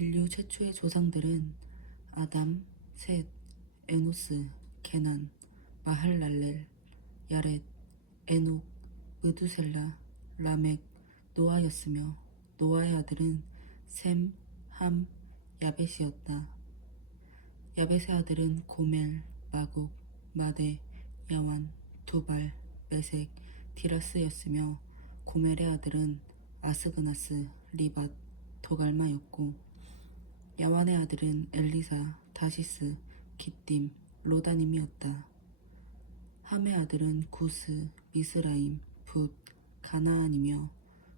인류 최초의 조상들은 아담, 셋, 에노스, 게난, 마할랄렐, 야렛, 에녹, 느두셀라, 라멕, 노아였으며 노아의 아들은 셈, 함, 야벳이었다. 야벳의 아들은 고멜, 마국, 마대, 야완, 두발, 메색, 디라스였으며 고멜의 아들은 아스그나스, 리밧, 도갈마였고 야완의 아들은 엘리사, 다시스, 기띔, 로다님이었다. 함의 아들은 구스, 미스라임, 붓, 가나안이며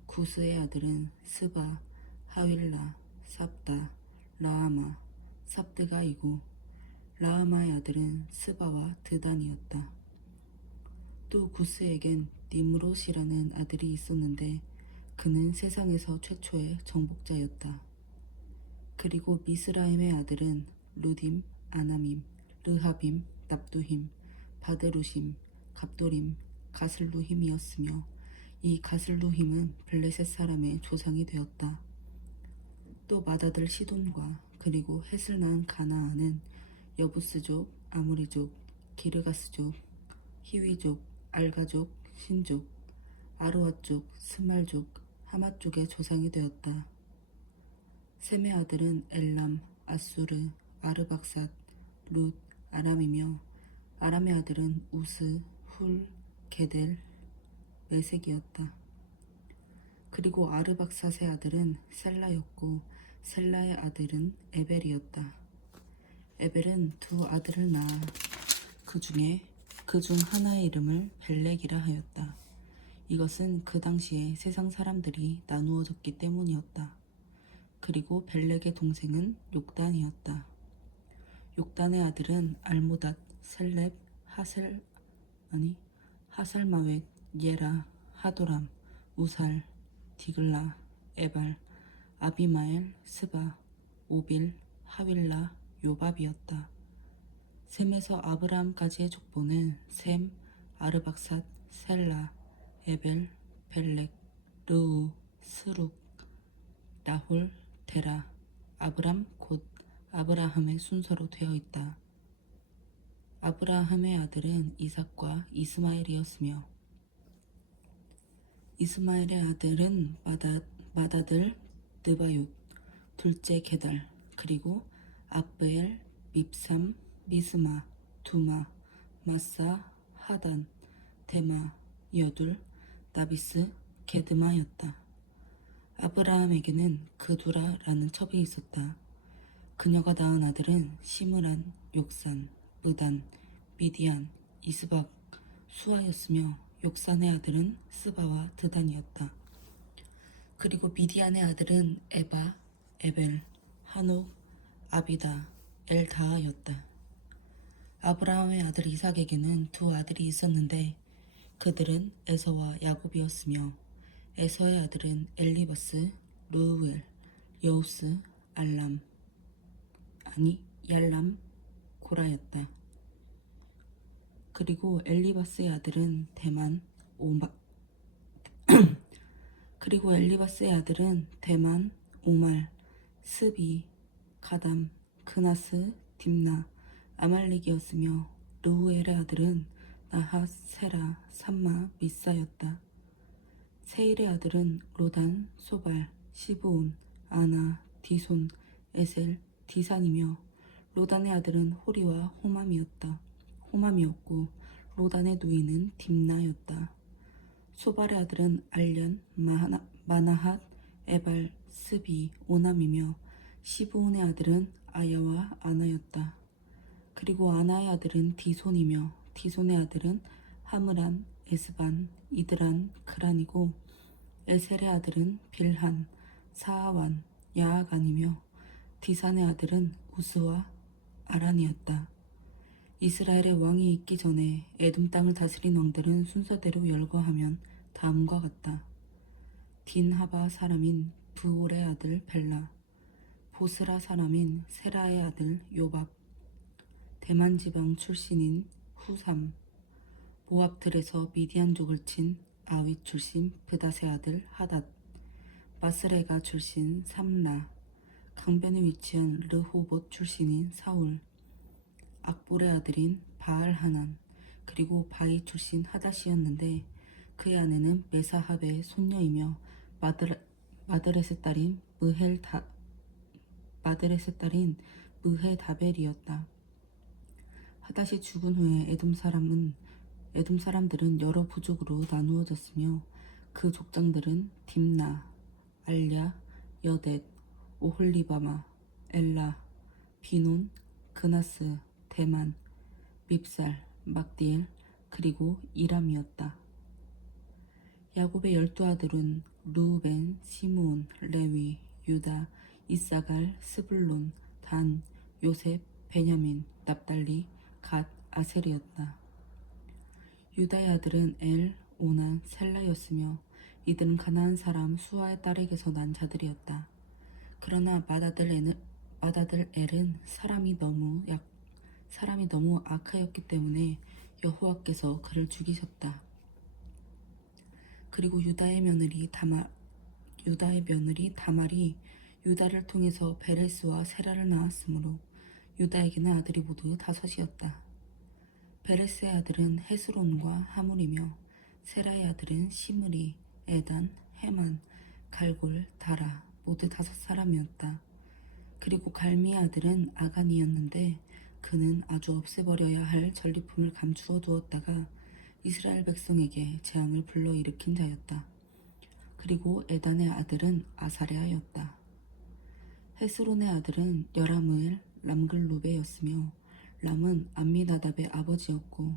구스의 아들은 스바, 하윌라, 삽다, 라하마, 삽드가이고 라하마의 아들은 스바와 드단이었다. 또 구스에겐 니므롯이라는 아들이 있었는데 그는 세상에서 최초의 정복자였다. 그리고 미스라임의 아들은 루딤, 아나밈, 르하빔, 납두힘, 바드루심, 갑도림, 가슬루힘이었으며 이 가슬루힘은 블레셋 사람의 조상이 되었다. 또 맏아들 시돈과 그리고 헷을 낳은 가나안은 여부스족, 아모리족, 기르가스족, 히위족, 알가족, 신족, 아르와족, 스말족, 하맛족의 조상이 되었다. 셈의 아들은 엘람, 아수르, 아르박삿, 룻, 아람이며 아람의 아들은 우스, 훌, 게델, 메색이었다. 그리고 아르박삿의 아들은 셀라였고 셀라의 아들은 에벨이었다. 에벨은 두 아들을 낳아 그 중 하나의 이름을 벨렉이라 하였다. 이것은 그 당시에 세상 사람들이 나누어졌기 때문이었다. 그리고 벨렉의 동생은 욕단이었다. 욕단의 아들은 알모닷, 셀렙, 하살마웻, 예라, 하도람, 우살, 디글라, 에발, 아비마엘, 스바, 오빌, 하윌라, 요밥이었다. 셈에서 아브라함까지의 족보는 셈, 아르박삿, 셀라, 에벨, 벨렉, 르우, 스룩, 나홀, 데라, 아브람 곧 아브라함의 순서로 되어 있다. 아브라함의 아들은 이삭과 이스마엘이었으며 이스마엘의 아들은 맏아들 느바육, 둘째 게달, 그리고 압브엘, 밉삼, 미스마, 두마, 마사, 하단, 데마, 여둘, 나비스, 게드마였다. 아브라함에게는 그두라라는 첩이 있었다. 그녀가 낳은 아들은 시므란, 욕산, 무단, 미디안, 이스박, 수아였으며 욕산의 아들은 스바와 드단이었다. 그리고 미디안의 아들은 에바, 에벨, 하녹, 아비다, 엘다하였다. 아브라함의 아들 이삭에게는 두 아들이 있었는데 그들은 에서와 야곱이었으며 에서의 아들은 엘리바스, 르우엘, 여우스, 얄람, 고라였다. 그리고 엘리바스의 아들은 대만, 오말, 스비, 가담, 그나스, 딥나, 아말렉이었으며 르우엘의 아들은 나핫, 세라, 삼마, 미사였다. 세일의 아들은 로단, 소발, 시브온, 아나, 디손, 에셀, 디산이며 로단의 아들은 호리와 호맘이었고 로단의 누이는 딥나였다. 소발의 아들은 알련, 마나핫, 에발, 스비, 오남이며 시브온의 아들은 아야와 아나였다. 그리고 아나의 아들은 디손이며 디손의 아들은 하므란, 에스반, 이드란, 크란이고 에셀의 아들은 빌한, 사아완, 야아간이며 디산의 아들은 우스와 아란이었다. 이스라엘의 왕이 있기 전에 에돔 땅을 다스린 왕들은 순서대로 열거하면 다음과 같다. 딘하바 사람인 브올의 아들 벨라, 보스라 사람인 세라의 아들 요밥, 대만 지방 출신인 후삼, 모압들에서 미디안족을 친 아윗 출신 브닷의 아들 하닷, 마스레가 출신 삼라, 강변에 위치한 르호봇 출신인 사울, 악볼의 아들인 바알 하난, 그리고 바이 출신 하닷이었는데 그의 아내는 메사합의 손녀이며 마드렛의 딸인 무헤다벨이었다. 하닷이 죽은 후에 에돔 사람들은 여러 부족으로 나누어졌으며 그 족장들은 딥나, 알랴, 여댓, 오홀리바마, 엘라, 비논, 그나스, 대만, 밉살, 막디엘, 그리고 이람이었다. 야곱의 12아들은 르우벤, 시므온, 레위, 유다, 이사갈, 스불론, 단, 요셉, 베냐민, 납달리, 갓, 아셀이었다. 유다의 아들은 엘, 오난, 셀라였으며 이들은 가나안 사람 수아의 딸에게서 난 자들이었다. 그러나 맏아들 엘은 사람이 너무 악하였기 때문에 여호와께서 그를 죽이셨다. 그리고 유다의 며느리 다말이 유다를 통해서 베레스와 세라를 낳았으므로 유다에게는 아들이 모두 5이었다. 베레스의 아들은 헤스론과 하물이며 세라의 아들은 시므리, 에단, 헤만, 갈골, 다라 모두 5사람이었다. 그리고 갈미의 아들은 아간이었는데 그는 아주 없애버려야 할 전리품을 감추어 두었다가 이스라엘 백성에게 재앙을 불러일으킨 자였다. 그리고 에단의 아들은 아사랴였다. 헤스론의 아들은 여라무엘, 람글루베였으며 람은 암미나답의 아버지였고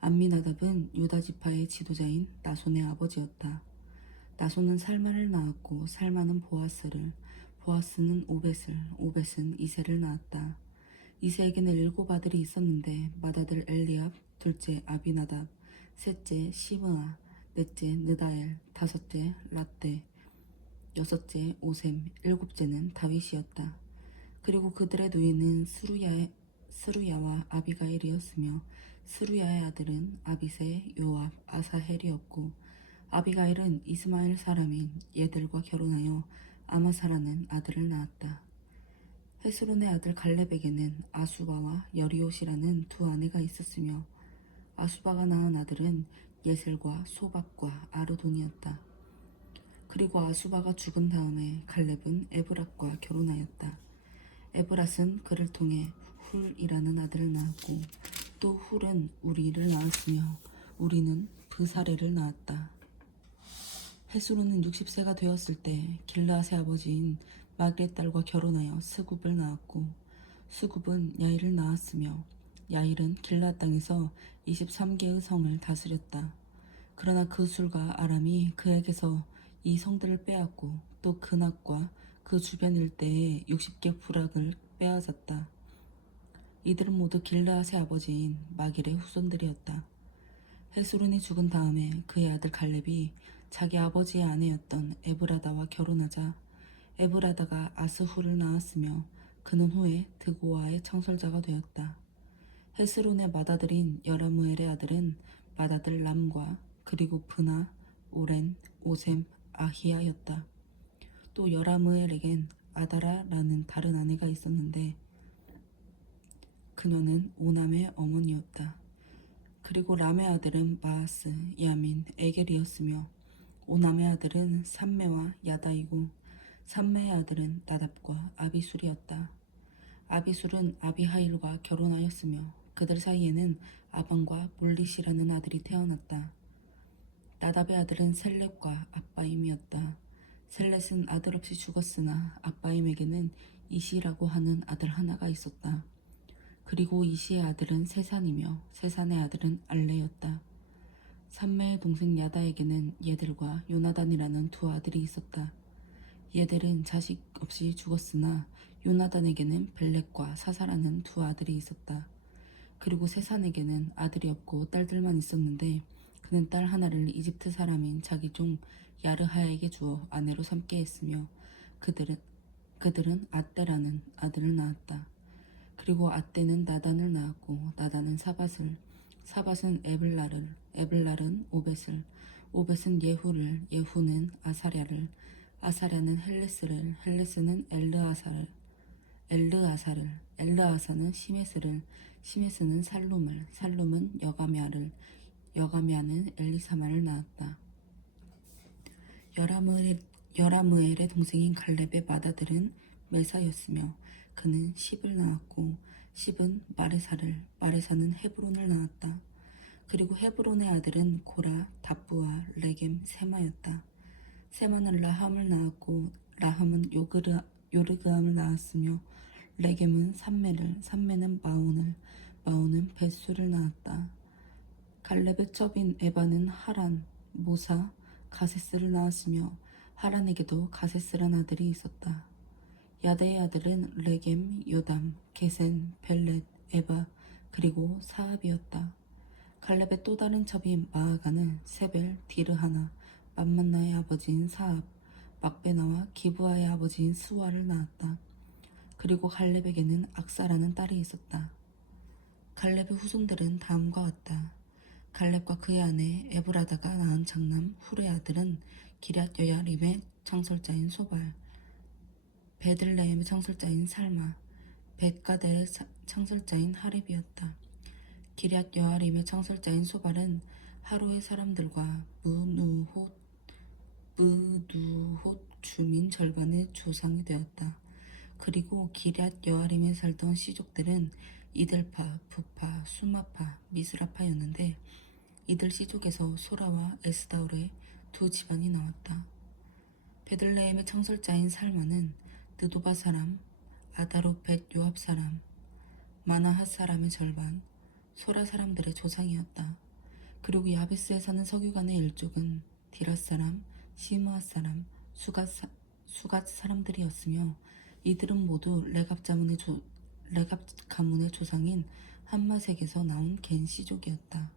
암미나답은 유다 지파의 지도자인 나손의 아버지였다. 나손은 살마를 낳았고 살마는 보아스를, 보아스는 오벳을, 오벳은 이새를 낳았다. 이새에게는 7아들이 있었는데 맏아들 엘리압, 둘째 아비나답, 셋째 시므아, 넷째 느다엘, 다섯째 랏대, 여섯째 오셈, 일곱째는 다윗이었다. 그리고 그들의 누이는 스루야와 아비가일이었으며 스루야의 아들은 아비세, 요압, 아사헬이었고 아비가일은 이스마엘 사람인 예들과 결혼하여 아마사라는 아들을 낳았다. 헤스론의 아들 갈렙에게는 아수바와 여리옷이라는 2아내가 있었으며 아수바가 낳은 아들은 예셀과 소박과 아르돈이었다. 그리고 아수바가 죽은 다음에 갈렙은 에브랏과 결혼하였다. 에브랏은 그를 통해 훌이라는 아들을 낳았고 또 훌은 우리를 낳았으며 우리는 브사레를 낳았다. 헤스론은 60세가 되었을 때 길르앗의 아버지인 마길의 딸과 결혼하여 스굽을 낳았고 스굽은 야일을 낳았으며 야일은 길르앗 땅에서 23개의 성을 다스렸다. 그러나 그술과 아람이 그에게서 이 성들을 빼앗고 또 그낫과 그 주변 일대에 60개 부락을 빼앗았다. 이들은 모두 길르앗의 아버지인 마길의 후손들이었다. 헤스론이 죽은 다음에 그의 아들 갈렙이 자기 아버지의 아내였던 에브라다와 결혼하자 에브라다가 아스후를 낳았으며 그는 후에 드고아의 청설자가 되었다. 헤스론의 맏아들인 여라무엘의 아들은 맏아들 람과 그리고 브나, 오렌, 오셈, 아히야였다. 또 여라무엘에겐 아다라라는 다른 아내가 있었는데 그녀는 오남의 어머니였다. 그리고 람의 아들은 마아스, 야민, 에겔이었으며 오남의 아들은 삼매와 야다이고 삼매의 아들은 나답과 아비술이었다. 아비술은 아비하일과 결혼하였으며 그들 사이에는 아방과 몰릿이라는 아들이 태어났다. 나답의 아들은 셀렙과 아빠임이었다. 셀렛은 아들 없이 죽었으나 아빠임에게는 이시라고 하는 아들 하나가 있었다. 그리고 이시의 아들은 세산이며 세산의 아들은 알레였다. 삼매의 동생 야다에게는 예델과 요나단이라는 2아들이 있었다. 예델은 자식 없이 죽었으나 요나단에게는 벨렉과 사사라는 2아들이 있었다. 그리고 세산에게는 아들이 없고 딸들만 있었는데 그는 딸 하나를 이집트 사람인 자기 종 야르하에게 주어 아내로 삼게 했으며 그들은 아떼라는 아들을 낳았다. 그리고 아떼는 나단을 낳았고 나단은 사밧은 에블랄은 오벳을, 오벳은 예후는 아사랴를, 아사랴는 헬레스를, 헬레스는 엘르아사를, 엘르아사를, 엘르아사는 시메스를, 시메스는 살룸을, 살룸은 여가미아를, 여가미아는 엘리사마를 낳았다. 여라무엘의 동생인 갈렙의 맏아들은 메사였으며 그는 십을 낳았고 십은 마레사를, 마레사는 헤브론을 낳았다. 그리고 헤브론의 아들은 고라, 다부와 레겜, 세마였다. 세마는 라함을 낳았고 라함은 요르그암을 낳았으며 레겜은 삼매를, 삼매는 마온을, 마온은 벳수를 낳았다. 갈렙의 첩인 에바는 하란, 모사, 가세스를 낳았으며 하란에게도 가세스란 아들이 있었다. 야대의 아들은 레겜, 요담, 게센, 벨렛, 에바, 그리고 사압이었다. 갈렙의 또 다른 첩인 마아가는 세벨, 디르하나, 맘만나의 아버지인 사압, 막베나와 기브아의 아버지인 스와를 낳았다. 그리고 갈렙에게는 악사라는 딸이 있었다. 갈렙의 후손들은 다음과 같다. 갈렙과 그의 아내 에브라다가 낳은 장남 훌의 아들은 기럇 여야림의 창설자인 소발, 베들레헴의 창설자인 살마, 벳가델의 창설자인 하렙이었다. 기럇 여아림의 창설자인 소발은 하로의 사람들과 무누톳 주민 절반의 조상이 되었다. 그리고 기럇 여아림에 살던 시족들은 이들파, 부파, 수마파, 미스라파였는데 이들 시족에서 소라와 에스다올의 두 집안이 나왔다. 베들레헴의 창설자인 살마는 느도바 사람, 아다롯벳 요압 사람, 마나핫 사람의 절반, 소라 사람들의 조상이었다. 그리고 야베스에 사는 서기관의 일족은 디랏 사람, 시므앗 사람, 수갓 사람들이었으며 이들은 모두 레갑 가문의 조상인 함마색에서 나온 겐 시족이었다.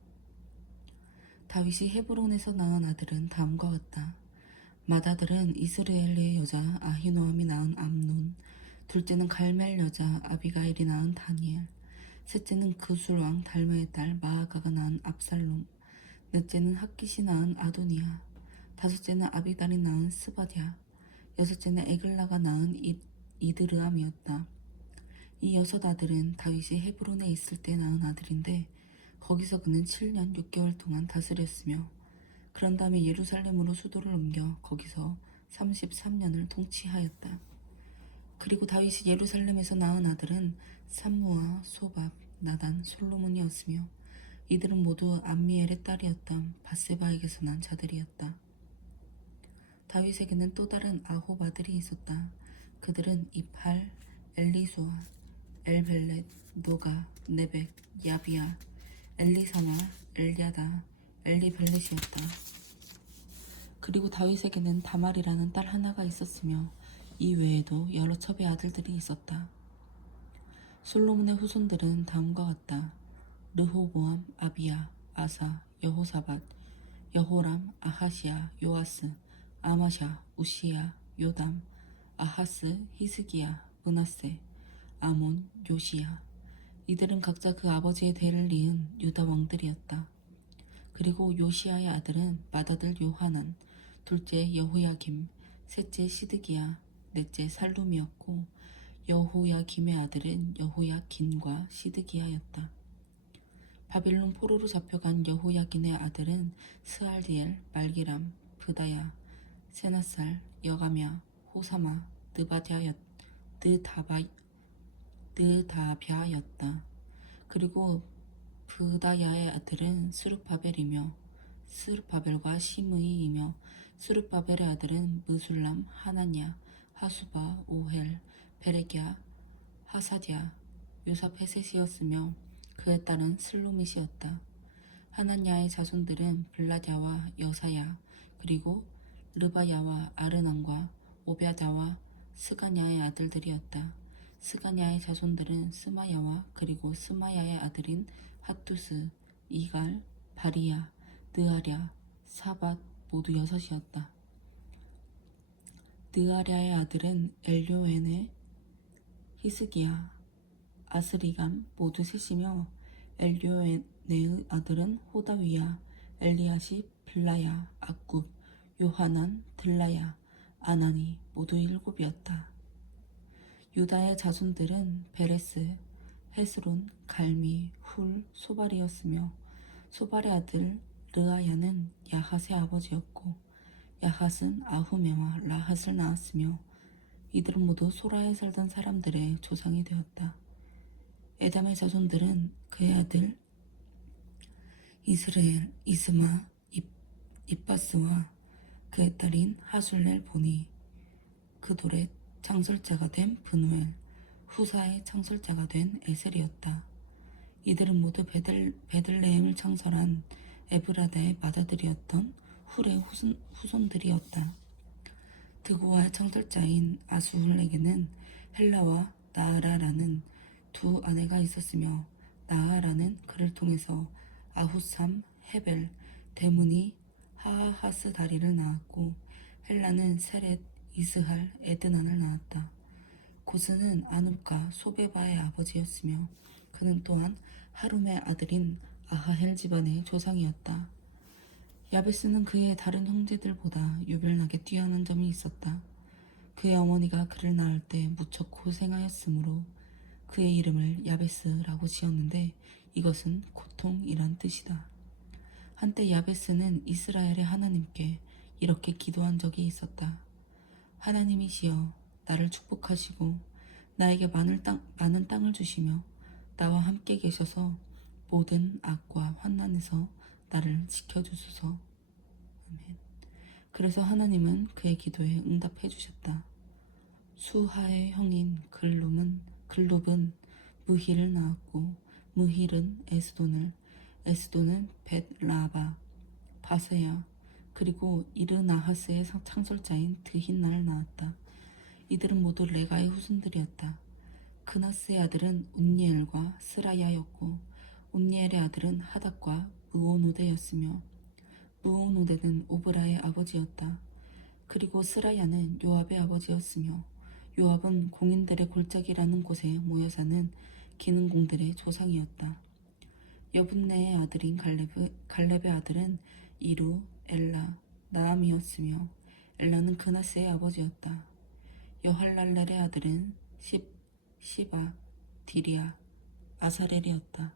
다윗이 헤브론에서 낳은 아들은 다음과 같다. 맏아들은 이스라엘의 여자 아히노암이 낳은 암논, 둘째는 갈멜 여자 아비가일이 낳은 다니엘, 셋째는 그술 왕 달메의 딸 마아가가 낳은 압살롬, 넷째는 핫깃이 낳은 아도니아, 다섯째는 아비달이 낳은 스바랴, 여섯째는 에글라가 낳은 이드르암이었다. 이 여섯 아들은 다윗이 헤브론에 있을 때 낳은 아들인데 거기서 그는 7년 6개월 동안 다스렸으며 그런 다음에 예루살렘으로 수도를 옮겨 거기서 33년을 통치하였다. 그리고 다윗이 예루살렘에서 낳은 아들은 삼무아, 소밥, 나단, 솔로몬이었으며 이들은 모두 암미엘의 딸이었던 바세바에게서 난 자들이었다. 다윗에게는 또 다른 아홉 아들이 있었다. 그들은 이팔, 엘리수아, 엘벨렛, 노가, 네벡, 야비야, 엘리사마, 엘야다, 엘리벨렛이었다. 그리고 다윗에게는 다말이라는 딸 하나가 있었으며 이 외에도 여러 첩의 아들들이 있었다. 솔로몬의 후손들은 다음과 같다. 르호보암, 아비야, 아사, 여호사밧, 여호람, 아하시야, 요아스, 아마샤, 우시야, 요담, 아하스, 히스기야, 므낫세, 아몬, 요시야. 이들은 각자 그 아버지의 대를 이은 유다 왕들이었다. 그리고 요시야의 아들은 맏아들 요하난, 둘째 여호야김, 셋째 시드기야, 넷째 살룸이었고 여호야김의 아들은 여호야긴과 시드기야였다. 바빌론 포로로 잡혀간 여호야긴의 아들은 스알디엘, 말기람, 브다야, 세나살, 여가랴, 호사마, 느다벼였다. 그리고 브다야의 아들은 스룹바벨이며 스룹바벨과 시므이이며 스룹바벨의 아들은 무술람, 하나냐, 하수바, 오헬, 베레기야, 하사디야, 요사페셋이었으며 그의 딸은 슬로밋이었다. 하나냐의 자손들은 블라랴와 여사야 그리고 르바야와 아르난과 오베다와 스가냐의 아들들이었다. 스가냐의 자손들은 스마야와 그리고 스마야의 아들인 핫두스, 이갈, 바리야, 느아랴, 사밧 모두 6이었다. 느아랴의 아들은 엘요에네, 히스기야, 아스리감 모두 3이며 엘요에네의 아들은 호다위야, 엘리아십, 블라야, 악굽, 요하난, 들라야, 아나니 모두 7이었다. 유다의 자손들은 베레스, 헤스론, 갈미, 훌, 소발이었으며 소발의 아들 르아야는 야핫의 아버지였고 야핫은 아후메와 라핫을 낳았으며 이들은 모두 소라에 살던 사람들의 조상이 되었다. 에담의 자손들은 그의 아들 이스라엘, 이스마, 입바스와 그의 딸인 하술렐 보니 그돌의 창설자가 된 브누엘, 후사의 창설자가 된 에셀이었다. 이들은 모두 베들레헴을 창설한 에브라다의 맏아들이었던 훌의 후손들이었다. 드고아의 창설자인 아수훌에게는 헬라와 나아라라는 두 아내가 있었으며 나아라는 그를 통해서 아후삼, 헤벨, 데문이 하하스 다리를 낳았고 헬라는 세렛, 이스할, 에드난을 낳았다. 고스는 아눕과 소베바의 아버지였으며 그는 또한 하룸의 아들인 아하헬 집안의 조상이었다. 야베스는 그의 다른 형제들보다 유별나게 뛰어난 점이 있었다. 그의 어머니가 그를 낳을 때 무척 고생하였으므로 그의 이름을 야베스라고 지었는데 이것은 고통이란 뜻이다. 한때 야베스는 이스라엘의 하나님께 이렇게 기도한 적이 있었다. 하나님이시여 나를 축복하시고 나에게 많은 땅을 주시며 나와 함께 계셔서 모든 악과 환난에서 나를 지켜주소서. 아멘. 그래서 하나님은 그의 기도에 응답해 주셨다. 수하의 형인 글룹은 무힐을 낳았고 무힐은 에스돈은 벳라바, 바세야, 그리고 이르나하스의 창설자인 드힌나를 낳았다. 이들은 모두 레가의 후손들이었다. 그나스의 아들은 운니엘과 스라야였고 운니엘의 아들은 하닷과 무오노데였으며 무오노데는 오브라의 아버지였다. 그리고 스라야는 요압의 아버지였으며 요압은 공인들의 골짜기라는 곳에 모여 사는 기능공들의 조상이었다. 여분네의 아들인 갈렙의 아들은 이루, 엘라, 나암이었으며 엘라는 그나스의 아버지였다. 여할랄렐의 아들은 시바, 디리아, 아사렐이었다.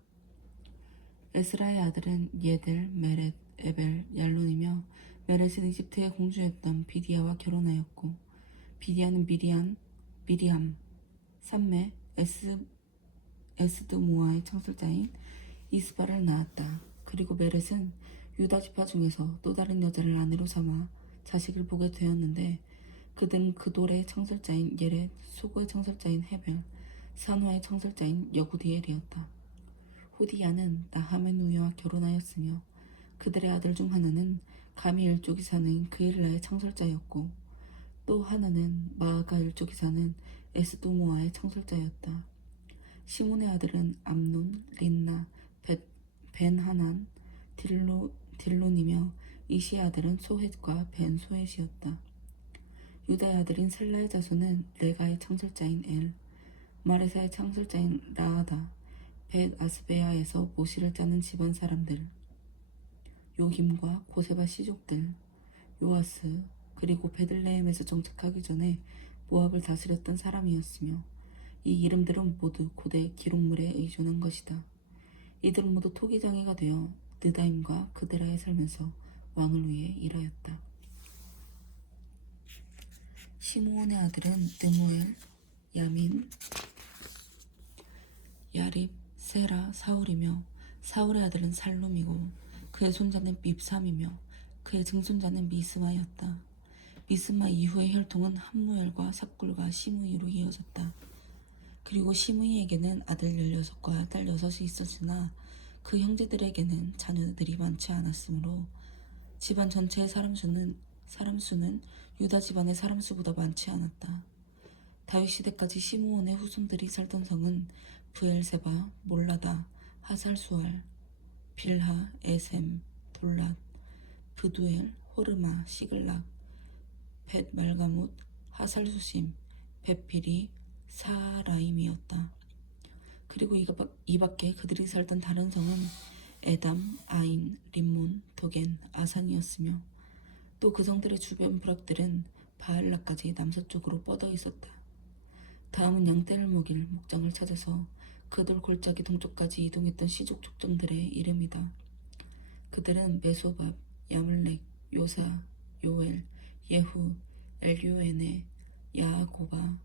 에스라의 아들은 예델, 메렛, 에벨, 얄론이며 메렛은 이집트의 공주였던 비디아와 결혼하였고 비디아는 미리암, 삼메, 에스드모아의 창설자인 이스바를 낳았다. 그리고 메렛은 유다 지파 중에서 또 다른 여자를 아내로 삼아 자식을 보게 되었는데 그들은 그돌의 창설자인 예렛, 소고의 창설자인 헤벨, 산호의 창설자인 여구디엘이었다. 호디야는 나함의 누이와 결혼하였으며 그들의 아들 중 하나는 가미 일족이 사는 그일라의 창설자였고 또 하나는 마아가 일족이 사는 에스도모아의 창설자였다. 시몬의 아들은 암논, 린나, 벤하난, 딜론이며 이시의 아들은 소헷과 벤소헷이었다. 유다의 아들인 셀라의 자손은 레가의 창설자인 엘, 마레사의 창설자인 라아다, 벳 아스베야에서 모시를 짜는 집안 사람들, 요김과 고세바 시족들, 요아스, 그리고 베들레헴에서 정착하기 전에 모압을 다스렸던 사람이었으며 이 이름들은 모두 고대 기록물에 의존한 것이다. 이들은 모두 토기장애가 되어 느다임과 그데라에 살면서 왕을 위해 일하였다. 시므온의 아들은 느무엘, 야민, 야립, 세라, 사울이며 사울의 아들은 살룸이고 그의 손자는 밉삼이며 그의 증손자는 미스마였다. 미스마 이후의 혈통은 함무엘과 삭굴과 시므이로 이어졌다. 그리고 시므이에게는 아들 16과 딸 6이 있었으나 그 형제들에게는 자녀들이 많지 않았으므로 집안 전체의 사람 수는 유다 집안의 사람 수보다 많지 않았다. 다윗 시대까지 시므온의 후손들이 살던 성은 브엘세바, 몰라다, 하살수알, 빌하, 에셈, 돌랏, 브두엘, 호르마, 시글락, 벳 말가못, 하살수심, 벳필이, 사라임이었다. 그리고 이 밖에 그들이 살던 다른 성은 에담, 아인, 림몬, 도겐, 아산이었으며 또 그 성들의 주변 부락들은 바알라까지 남서쪽으로 뻗어 있었다. 다음은 양떼를 먹일 목장을 찾아서 그들 골짜기 동쪽까지 이동했던 시족 족장들의 이름이다. 그들은 메소밥, 야물렉, 요사, 요엘, 예후, 엘요에네, 야고바,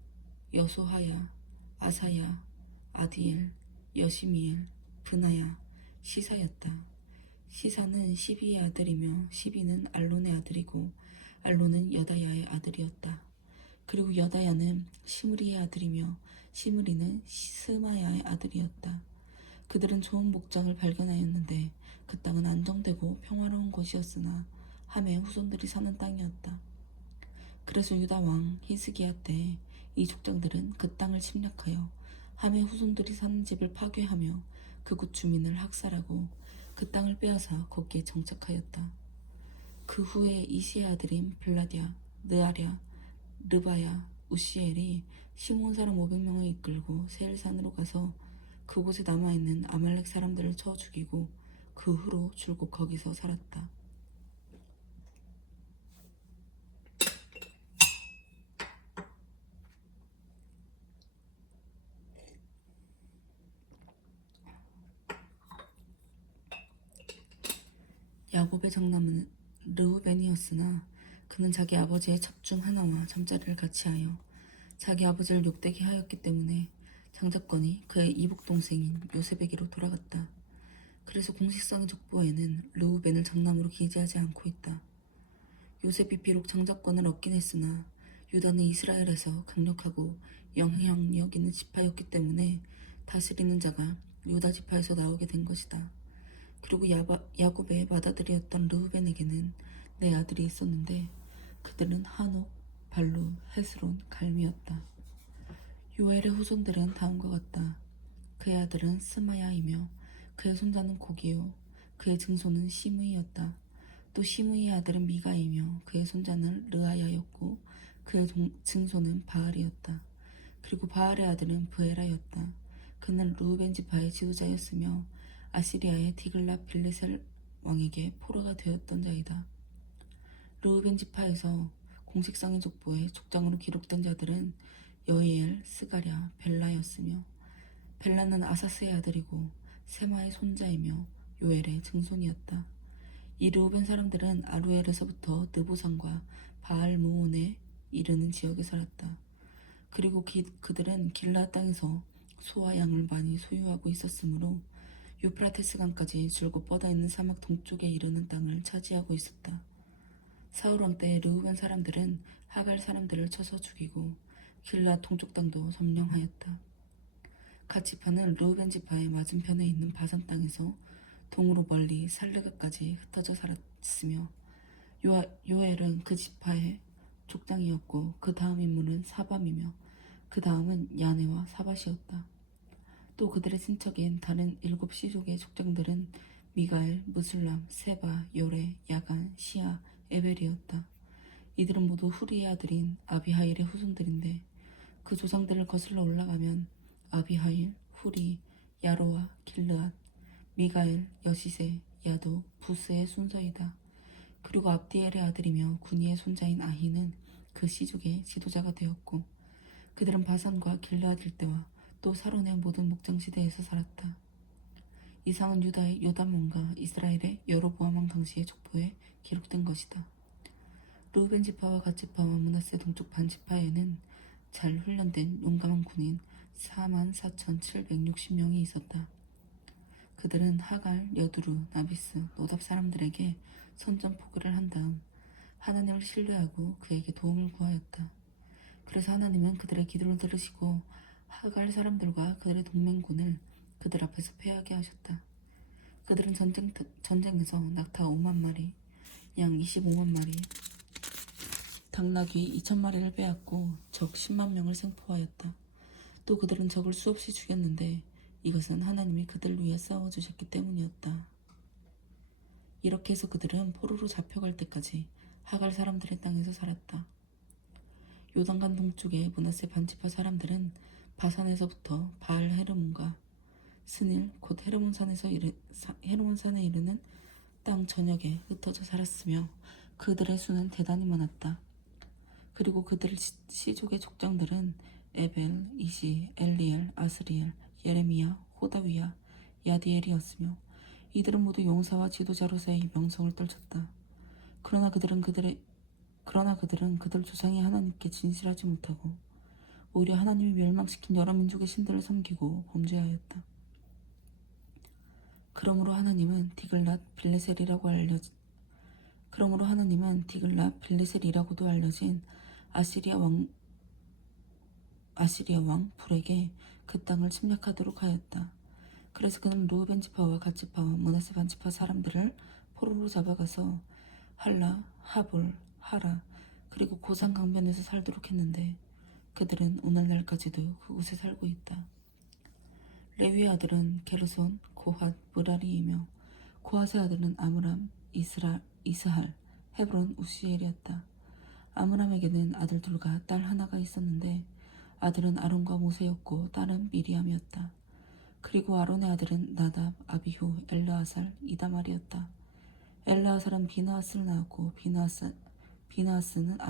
여소하야, 아사야, 아디엘, 여시미엘, 브나야, 시사였다. 시사는 시비의 아들이며 시비는 알론의 아들이고 알론은 여다야의 아들이었다. 그리고 여다야는 시므리의 아들이며 시므리는 스마야의 아들이었다. 그들은 좋은 목장을 발견하였는데 그 땅은 안정되고 평화로운 곳이었으나 함의 후손들이 사는 땅이었다. 그래서 유다 왕 히스기야 때 이 족장들은 그 땅을 침략하여 함의 후손들이 사는 집을 파괴하며 그곳 주민을 학살하고 그 땅을 빼앗아 거기에 정착하였다. 그 후에 이시의 아들인 블라디아, 느아랴, 르바야, 우시엘이 시므온 사람 500명을 이끌고 세일산으로 가서 그곳에 남아있는 아말렉 사람들을 쳐 죽이고 그 후로 줄곧 거기서 살았다. 야곱의 장남은 르우벤이었으나 그는 자기 아버지의 첩 중 하나와 잠자리를 같이 하여 자기 아버지를 욕되게 하였기 때문에 장자권이 그의 이복 동생인 요셉에게로 돌아갔다. 그래서 공식성의 족보에는 르우벤을 장남으로 기재하지 않고 있다. 요셉이 비록 장자권을 얻긴 했으나 유다는 이스라엘에서 강력하고 영향력 있는 지파였기 때문에 다스리는 자가 유다 지파에서 나오게 된 것이다. 그리고 야곱의 맏아들이었던 르우벤에게는 네 아들이 있었는데 그들은 한옥, 발루, 헤스론, 갈미였다. 요엘의 후손들은 다음과 같다. 그의 아들은 스마야이며 그의 손자는 고기요 그의 증손은 시므이였다. 또 시므이의 아들은 미가이며 그의 손자는 르아야였고 그의 증손은 바알이었다. 그리고 바알의 아들은 브에라였다. 그는 루벤 지파의 지도자였으며 아시리아의 디글라 빌레셀 왕에게 포로가 되었던 자이다. 르우벤 지파에서 공식성의 족보에 족장으로 기록된 자들은 여이엘, 스가랴, 벨라였으며 벨라는 아사스의 아들이고 세마의 손자이며 요엘의 증손이었다. 이 르우벤 사람들은 아루엘에서부터 느보산과 바알 무온에 이르는 지역에 살았다. 그리고 그들은 길라 땅에서 소와 양을 많이 소유하고 있었으므로 유프라테스 강까지 줄곧 뻗어있는 사막 동쪽에 이르는 땅을 차지하고 있었다. 사울 왕 때 르우벤 사람들은 하갈 사람들을 쳐서 죽이고 길라 동쪽 땅도 점령하였다. 갓 지파는 르우벤 지파의 맞은편에 있는 바산 땅에서 동으로 멀리 살르가까지 흩어져 살았으며 요엘은 그 지파의 족장이었고 그 다음 인물은 사밤이며 그 다음은 야네와 사밧이었다. 또 그들의 친척인 다른 7 시족의 족장들은 미가엘, 무술람, 세바, 요레, 야간, 시아, 에벨이었다. 이들은 모두 후리의 아들인 아비하일의 후손들인데 그 조상들을 거슬러 올라가면 아비하일, 후리, 야로와 길르앗, 미가엘, 여시세, 야도, 부스의 순서이다. 그리고 압디엘의 아들이며 군이의 손자인 아히는 그 시족의 지도자가 되었고 그들은 바산과 길르앗 일대와 또 사론의 모든 목장시대에서 살았다. 이상은 유다의 요담왕과 이스라엘의 여로보암 왕 당시의 족보에 기록된 것이다. 르우벤 지파와 갓 지파와 므낫세 동쪽 반 지파에는 잘 훈련된 용감한 군인 44,760명이 있었다. 그들은 하갈, 여두루, 나비스, 노답 사람들에게 선전포고를 한 다음 하나님을 신뢰하고 그에게 도움을 구하였다. 그래서 하나님은 그들의 기도를 들으시고 하갈 사람들과 그들의 동맹군을 그들 앞에서 패하게 하셨다. 그들은 전쟁에서 낙타 5만 마리, 양 25만 마리, 당나귀 2천 마리를 빼앗고 적 10만 명을 생포하였다. 또 그들은 적을 수없이 죽였는데 이것은 하나님이 그들을 위해 싸워주셨기 때문이었다. 이렇게 해서 그들은 포로로 잡혀갈 때까지 하갈 사람들의 땅에서 살았다. 요단강 동쪽의 므낫세 반지파 사람들은 바산에서부터 바알 헤르몬과 스닐 곧 헤르몬산에 이르는 땅 전역에 흩어져 살았으며 그들의 수는 대단히 많았다. 그리고 그들 시족의 족장들은 에벨, 이시, 엘리엘, 아스리엘, 예레미야, 호다위야, 야디엘이었으며 이들은 모두 용사와 지도자로서의 명성을 떨쳤다. 그러나 그들은 그들 조상이 하나님께 진실하지 못하고 오히려 하나님이 멸망시킨 여러 민족의 신들을 섬기고 범죄하였다. 그러므로 하나님은 디글랏 빌레셀이라고도 알려진 아시리아 왕 불에게 그 땅을 침략하도록 하였다. 그래서 그는 루벤 지파와 갓 지파와 므낫세 반 지파 사람들을 포로로 잡아가서 할라, 하볼, 하라 그리고 고산 강변에서 살도록 했는데 그들은 오늘날까지도 그곳에 살고 있다. 레위의 아들은 게르손, 고핫, 무라리이며 고핫의 아들은 아므람, 이스할, 헤브론, 우시엘이었다. 아므람에게는 아들 둘과 딸 하나가 있었는데 아들은 아론과 모세였고 딸은 미리암이었다. 그리고 아론의 아들은 나답, 아비후, 엘르아살, 이다말이었다. 엘르아살은 비느하스를 낳았고 비느하스는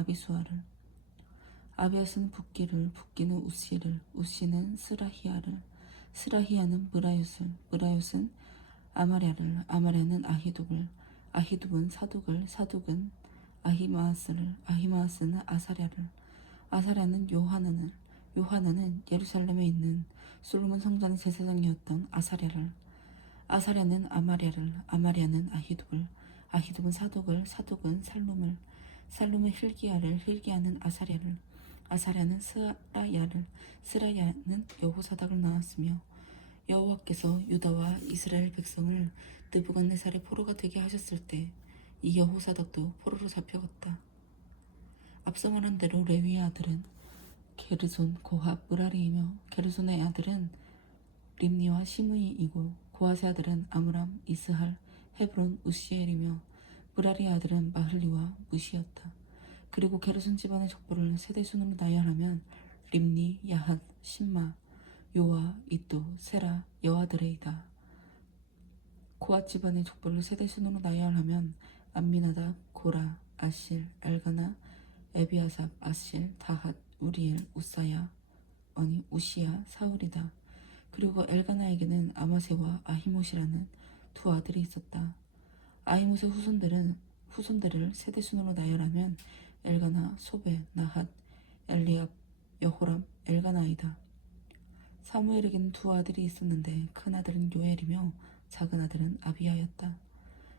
아비아스는 붓기는 우시를, 우시는 스라히야를, 스라히야는 무라옅은 아마랴는 아히둡은 사독은 아히마아스는 아사랴는 요하나는 예루살렘에 있는 솔로몬 성전의 제사장이었던 아사랴는 아마랴는 아히둡은 사독은 살룸은 hil기야는 아사랴는 스라야는 여호사닥을 낳았으며 여호와께서 유다와 이스라엘 백성을 느부갓네살의 포로가 되게 하셨을 때 이 여호사닥도 포로로 잡혀갔다. 앞서 말한 대로 레위의 아들은 게르손, 고핫, 무라리이며 게르손의 아들은 림니와 시므이이고 고핫의 아들은 아므람, 이스할, 헤브론, 우시엘이며 무라리의 아들은 마흘리와 무시였다. 그리고 게르손 집안의 족보를 세대 순으로 나열하면 림니, 야핫, 심마, 요아, 이또, 세라, 여아들이다. 고핫 집안의 족보를 세대 순으로 나열하면 암미나답, 고라, 아실, 엘가나, 에비아삽, 아실, 다핫, 우시야, 사울이다. 그리고 엘가나에게는 아마세와 아히못이라는 두 아들이 있었다. 아히못의 후손들을 세대 순으로 나열하면 엘가나, 소베, 나핫, 엘리압, 여호람, 엘가나이다. 사무엘에게는 두 아들이 있었는데 큰 아들은 요엘이며 작은 아들은 아비야였다.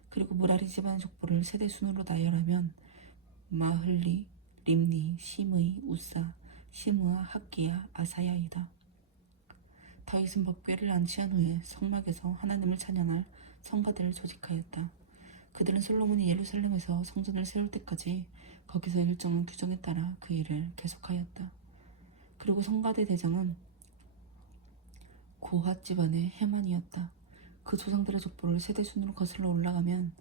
그리고 무라리 집안의 족보를 세대 순으로 나열하면 마흘리, 림니, 시므이, 우사, 시므아, 학기야, 아사야이다. 다윗은 법궤를 안치한 후에 성막에서 하나님을 찬양할 성가대를 조직하였다. 그들은 솔로몬이 예루살렘에서 성전을 세울 때까지 거기서 일정한 규정에 따라 그 일을 계속하였다. 그리고 성가대 대장은 고핫 집안의 헤만이었다. 그 조상들의 족보를 세대 순으로 거슬러 올라가면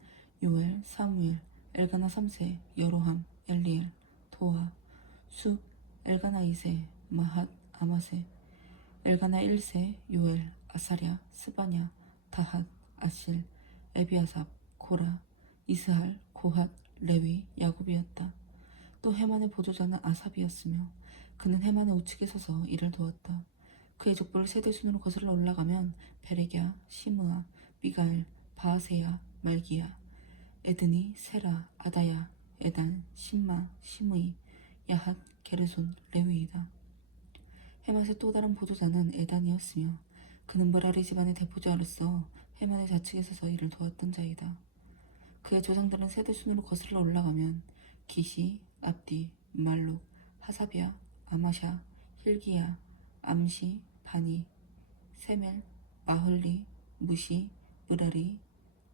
요엘, 사무엘, 엘가나 3세, 여로함, 엘리엘, 도아, 숲, 엘가나 2세, 마핫, 아마세, 엘가나 1세, 요엘, 아사랴, 스바냐, 다핫, 아실, 에비아삽, 고라, 이스할, 고핫, 레위, 야곱이었다. 또 헤만의 보조자는 아삽이었으며 그는 헤만의 우측에 서서 일을 도왔다. 그의 족보를 세대 순으로 거슬러 올라가면 베레기야, 시므아, 미가엘, 바하세야, 말기야, 에드니, 세라, 아다야, 에단, 심마, 시므이, 야핫, 게르손, 레위이다. 헤맛의 또 다른 보조자는 에단이었으며 그는 무라리 집안의 대표자로서 헤만의 좌측에 서서 일을 도왔던 자이다. 그의 조상들은 세대 순으로 거슬러 올라가면 기시, 압디, 말룩, 하사비아, 아마샤, hil기야, 암시, 바니, 세멜, 마흘리, 무시, 무라리,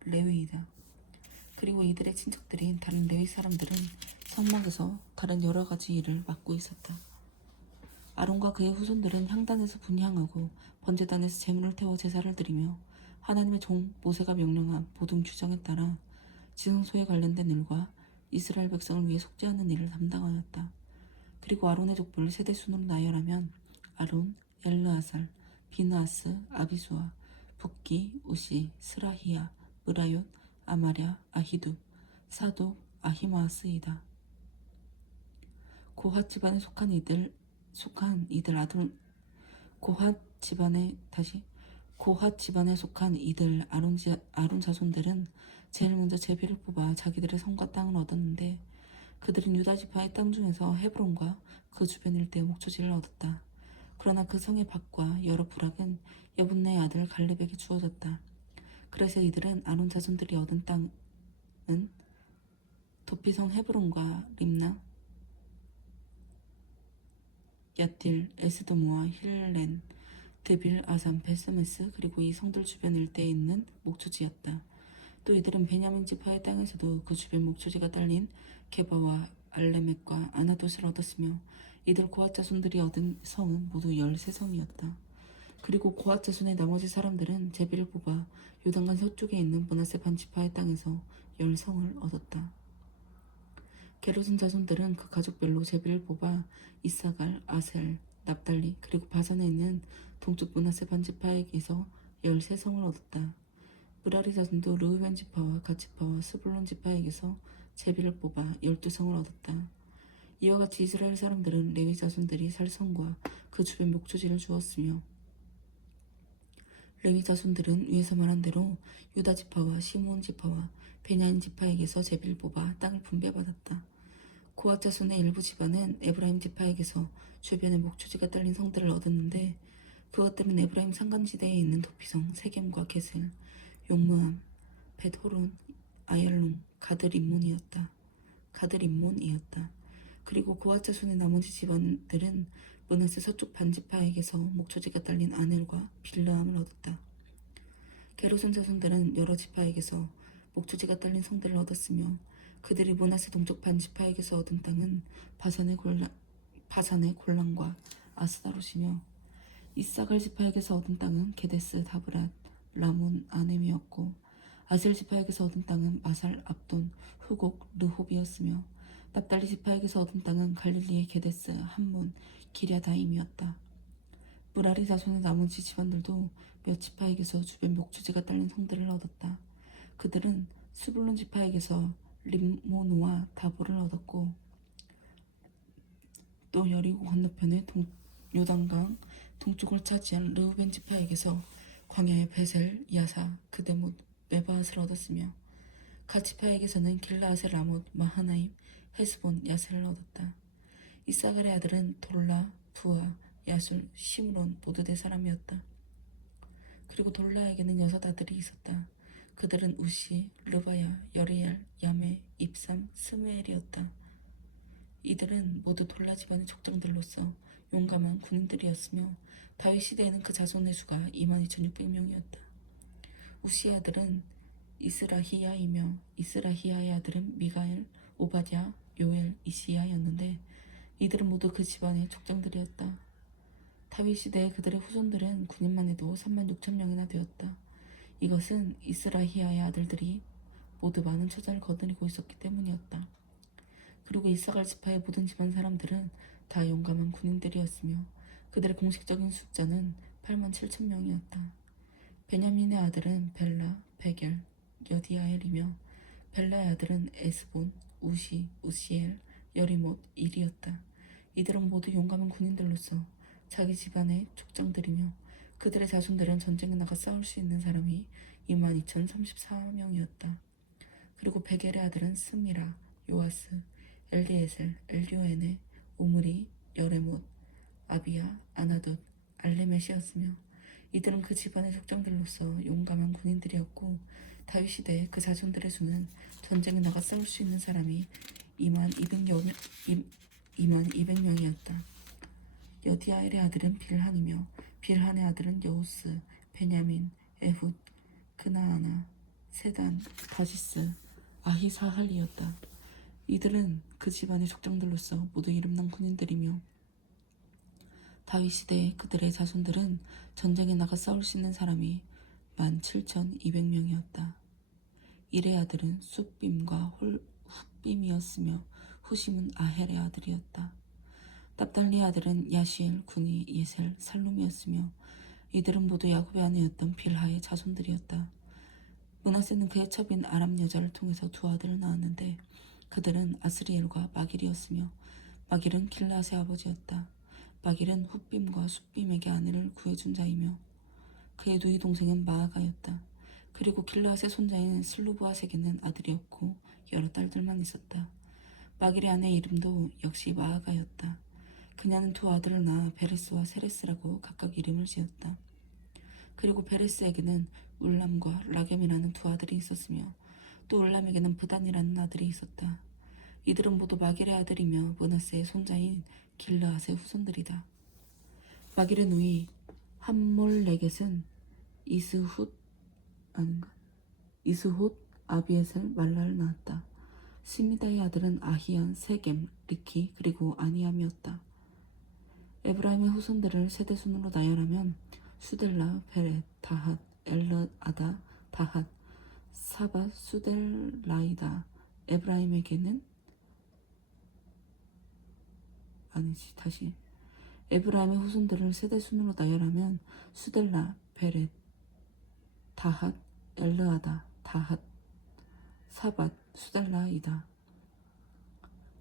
레위이다. 그리고 이들의 친척들인 다른 레위 사람들은 성막에서 다른 여러 가지 일을 맡고 있었다. 아론과 그의 후손들은 향단에서 분향하고 번제단에서 제물을 태워 제사를 드리며 하나님의 종 모세가 명령한 모든 규정에 따라 지성소에 관련된 일과 이스라엘 백성을 위해 속죄하는 일을 담당하였다. 그리고 아론의 족보를 세대 순으로 나열하면 아론, 엘르아살, 비느하스, 아비수아, 붓기, 우시, 스라히야, 무라옅, 아마랴, 아히둡, 사독, 아히마아스이다. 고핫 집안에 속한 속한 이들 아들 고핫 집안에 고핫 집안에 속한 이들 아론 자손들은 제일 먼저 제비를 뽑아 자기들의 성과 땅을 얻었는데 그들은 유다 지파의 땅 중에서 헤브론과 그 주변 일대의 목초지를 얻었다. 그러나 그 성의 밭과 여러 부락은 여분네의 아들 갈렙에게 주어졌다. 그래서 이들은 아론 자손들이 얻은 땅은 도피성 헤브론과 림나, 야틸, 에스도모와 힐렌, 드빌, 아산, 베스메스 그리고 이 성들 주변 일대에 있는 목초지였다. 또 이들은 베냐민 지파의 땅에서도 그 주변 목초지가 딸린 게바와 알레멕과 아나돗을 얻었으며 이들 고핫 자손들이 얻은 성은 모두 13성이었다. 그리고 고핫 자손의 나머지 사람들은 제비를 뽑아 요단강 서쪽에 있는 므낫세 반지파의 땅에서 10성을 얻었다. 게르손 자손들은 그 가족별로 제비를 뽑아 이사갈, 아셀, 납달리 그리고 바산에 있는 동쪽 므낫세 반지파에게서 13성을 얻었다. 무라리 자손도 르우벤 지파와 갓 지파와 스불론 지파에게서 제비를 뽑아 12성을 얻었다. 이와 같이 이스라엘 사람들은 레위 자손들이 살 성과 그 주변 목초지를 주었으며 레위 자손들은 위에서 말한 대로 유다 지파와 시므온 지파와 베냐민 지파에게서 제비를 뽑아 땅을 분배받았다. 고핫 자손의 일부 집안은 에브라임 지파에게서 주변의 목초지가 딸린 성들을 얻었는데 그것들은 에브라임 산간지대에 있는 도피성 세겜과 게셀, 용므암, 벳호론, 아얄론, 가드림몬이었다. 그리고 고핫 자손의 나머지 집안들은 므낫세 서쪽 반지파에게서 목초지가 딸린 아넬과 빌르암을 얻었다. 게르손 자손들은 여러 지파에게서 목초지가 딸린 성들을 얻었으며 그들이 므낫세 동쪽 반지파에게서 얻은 땅은 바산의 골란과 아스다롯이며 이사갈 지파에게서 얻은 땅은 게데스, 다브랏, 라몬, 아넴이었고 아셀 지파에게서 얻은 땅은 마살, 압돈, 후곡, 르홉이었으며 납달리 지파에게서 얻은 땅은 갈릴리의 게데스, 함몬, 기랴다임이었다. 무라리 자손의 나머지 집안들도 몇 지파에게서 주변 목초지가 딸린 성들을 얻었다. 그들은 스불론 지파에게서 림모노와 다보를 얻었고 또 여리고 건너편의 요단강 동쪽을 차지한 르우벤 지파에게서 광야의 베셀, 야사, 그데못, 메바앗을 얻었으며 갓 지파에게서는 길라앗의 라못, 마하나임, 헤스본, 야셀을 얻었다. 이사갈의 아들은 돌라, 부아, 야술, 시므론 모두 네 사람이었다. 그리고 돌라에게는 6 아들이 있었다. 그들은 우시, 르바야, 여리엘, 야메, 입삼, 스무엘이었다. 이들은 모두 돌라 집안의 족장들로서 용감한 군인들이었으며 다윗 시대에는 그 자손의 수가 22,600명이었다. 우시의 아들은 이스라히야이며 이스라히야의 아들은 미가엘, 오바댜, 요엘, 이시야였는데 이들은 모두 그 집안의 족장들이었다. 다윗 시대에 그들의 후손들은 군인만 해도 36,000명이나 되었다. 이것은 이스라히야의 아들들이 모두 많은 처자를 거느리고 있었기 때문이었다. 그리고 이사갈 지파의 모든 집안 사람들은 다 용감한 군인들이었으며 그들의 공식적인 숫자는 87,000명이었다. 베냐민의 아들은 벨라, 베겔, 여디아엘이며 벨라의 아들은 에스본, 우시, 우시엘, 여리못, 일이었다. 이들은 모두 용감한 군인들로서 자기 집안의 족장들이며 그들의 자손들은 전쟁에 나가 싸울 수 있는 사람이 22,034명이었다. 그리고 베겔의 아들은 스미라, 요아스, 엘리에셀, 엘리오에네, 오므리, 여레못, 아비야, 아나돗, 알레멧이었으며 이들은 그 집안의 족장들로서 용감한 군인들이었고 다윗 시대에 그 자손들의 수는 전쟁에 나가 싸울 수 있는 사람이 22,200명이었다. 여디아엘의 아들은 빌한이며 빌한의 아들은 여우스, 베냐민, 에훗, 그나아나, 세단, 다시스, 아히사할이었다. 이들은 그 집안의 족장들로서 모두 이름난 군인들이며 다윗 시대에 그들의 자손들은 전쟁에 나가 싸울 수 있는 사람이 17,200명이었다. 일의 아들은 숫빔과 훗빔이었으며 후심은 아헬의 아들이었다. 납달리의 아들은 야시엘, 구니, 예셀, 살룸이었으며 이들은 모두 야곱의 아내였던 빌하의 자손들이었다. 므낫세는 그의 첩인 아람 여자를 통해서 2 아들을 낳았는데 그들은 아스리엘과 마길이었으며 마길은 길라앗의 아버지였다. 마길은 훗빔과 숫빔에게 아내를 구해준 자이며 그의 누이 동생은 마아가였다. 그리고 길르앗의 손자인 슬루브앗에게는 아들이 없고 여러 딸들만 있었다. 마길의 아내 이름도 역시 마아가였다. 그녀는 두 아들을 낳아 베레스와 세레스라고 각각 이름을 지었다. 그리고 베레스에게는 울람과 라겜이라는 두 아들이 있었으며 또 울람에게는 브단이라는 아들이 있었다. 이들은 모두 마길의 아들이며 므낫세의 손자인 길르앗의 후손들이다. 마길의 누이 함몰레겟은 이스훗 아비에셀 말라를 낳았다. 시미다의 아들은 아히안, 세겜, 리키 그리고 아니암이었다. 에브라임의 후손들을 세대순으로 나열하면 수델라, 베렛, 다핫, 엘르아다, 다핫, 사밧, 수델라이다. 에브라임의 후손들을 세대순으로 나열하면 수델라, 베렛, 다핫, 엘르아다, 다핫, 사밧, 수델라이다.